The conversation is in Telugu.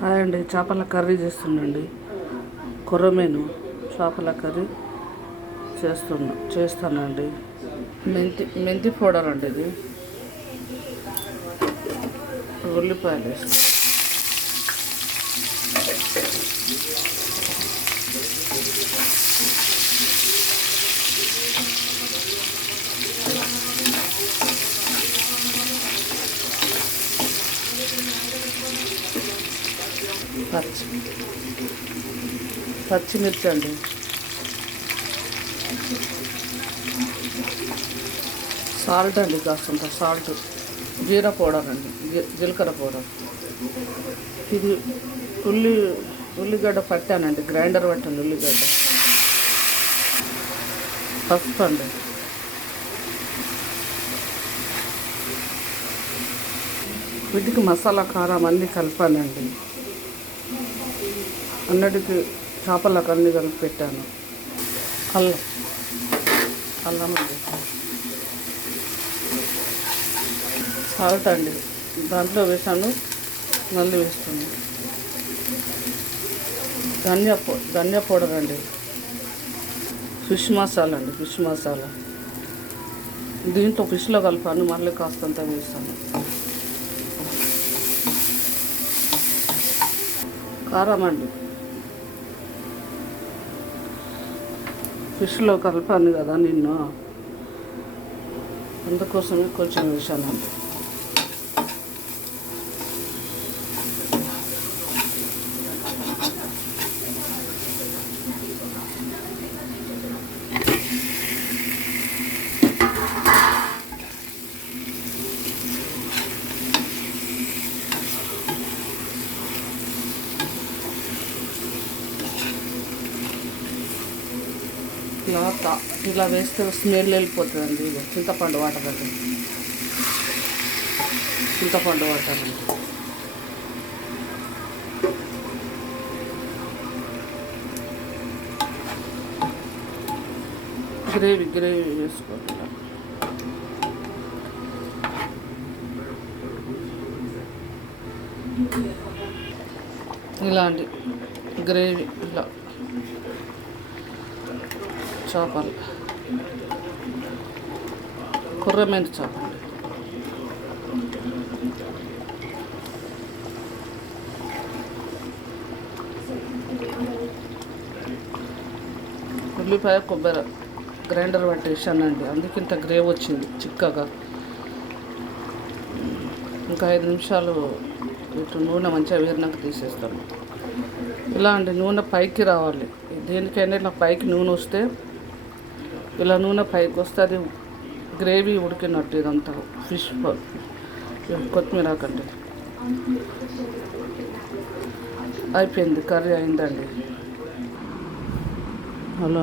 హాయ్ అండి, చేపల కర్రీ చేస్తుండండి. కొర్రమీను చేపల కర్రీ చేస్తానండి. మెంతి పౌడర్ అండి ఇది. ఉల్లిపాయలు వేస్తాను. పచ్చిమిర్చి అండి, సాల్ట్ అండి, కాస్తంత సాల్ట్, జీరా పౌడర్ అండి, జీలకర్ర పౌడర్. ఇది ఉల్లిగడ్డ పట్టానండి, గ్రైండర్ పట్టాను ఉల్లిగడ్డ. పసుపు అండి, వీటికి మసాలా కారం అన్నీ కలిపానండి. అన్నిటికి చేపలకు అన్నీ కలిపి పెట్టాను. అల్లం అండి, సాల్ట్ అండి, దాంట్లో వేసాను, మళ్ళీ వేస్తాను. ధనియా పౌడర్ అండి, ఫిష్ మసాలా అండి, ఫిష్ మసాలా దీంట్లో ఫిష్లో కలిపాను, మళ్ళీ కాస్తంత వేస్తాను. కారం అండి, ఫిష్లో కలిపాను కదా నిన్ను, అందుకోసమే కొంచెం వేసానండి. ఇలా వేస్తే స్మెల్ వెళ్ళిపోతుందండి. ఇది చింతపండు వాటర్ అండి, చింతపండు వాటర్ అండి. గ్రేవీ వేసుకోవాలి. ఇలాంటి గ్రేవీ ఇలా చేపలు, కొర్రమీను చేపలు. ఉల్లిపాయ కొబ్బరి గ్రైండర్ పట్టేసానండి, అందుకే ఇంత గ్రేవ్ వచ్చింది చిక్కగా. ఇంకా 5 నిమిషాలు ఇటు నూనె మంచిగా వేరినాక తీసేస్తాను. ఇలా అండి, నూనె పైకి రావాలి. దేనికైనా ఇలా పైకి నూనె వస్తే, ఇలా నూనె పైకి వస్తే అది గ్రేవీ ఉడికినట్టు. ఇదంతా ఫిష్ కొత్తిమీర కంటే అయిపోయింది, కర్రీ అయిందండి. అలా